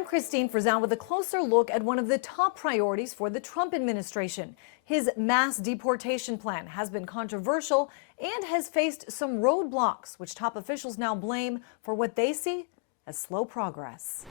I'm Christine Frizzell with a closer look at one of the top priorities for the Trump administration. His mass deportation plan has been controversial and has faced some roadblocks, which top officials now blame for what they see as slow progress.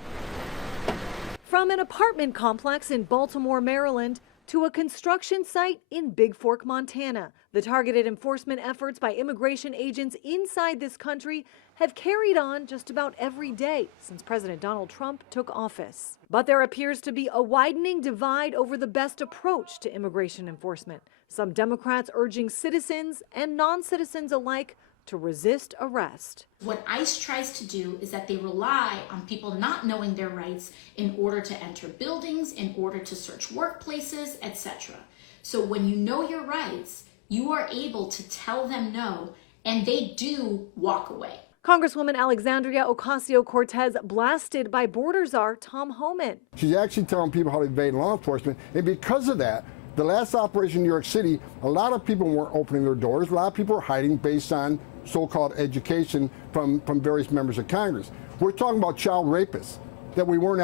From an apartment complex in Baltimore, Maryland, to a construction site in Big Fork, Montana, the targeted enforcement efforts by immigration agents inside this country have carried on just about every day since President Donald Trump took office. But there appears to be a widening divide over the best approach to immigration enforcement. Some Democrats urging citizens and non-citizens alike to resist arrest. What ICE tries to do is that they rely on people not knowing their rights in order to enter buildings, in order to search workplaces, etc. So when you know your rights, you are able to tell them no, and they do walk away. Congresswoman Alexandria Ocasio-Cortez blasted by border czar Tom Homan. She's actually telling people how to evade law enforcement, and because of that, the last operation in New York City, a lot of people weren't opening their doors. A lot of people were hiding based on so-called education from various members of Congress. We're talking about child rapists that we weren't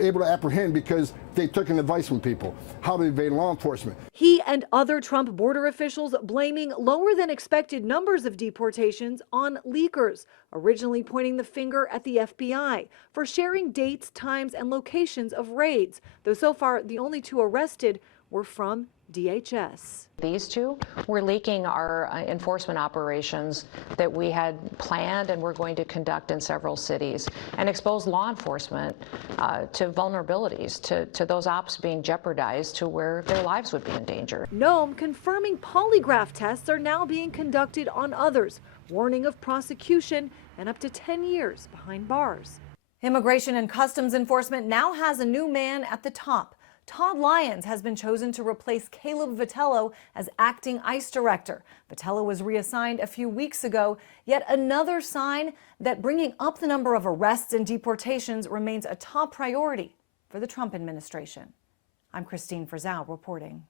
able to apprehend because they took an advice from people, how to evade law enforcement. He and other Trump border officials blaming lower than expected numbers of deportations on leakers, originally pointing the finger at the FBI for sharing dates, times, and locations of raids, though so far the only two arrested were from DHS. These two were leaking our enforcement operations that we had planned and we're going to conduct in several cities and expose law enforcement to vulnerabilities, to those ops being jeopardized to where their lives would be in danger. Nome confirming polygraph tests are now being conducted on others, warning of prosecution and up to 10 years behind bars. Immigration and Customs Enforcement now has a new man at the top. Todd Lyons has been chosen to replace Caleb Vitello as acting ICE director. Vitello was reassigned a few weeks ago, yet another sign that bringing up the number of arrests and deportations remains a top priority for the Trump administration. I'm Christine Frizzell reporting.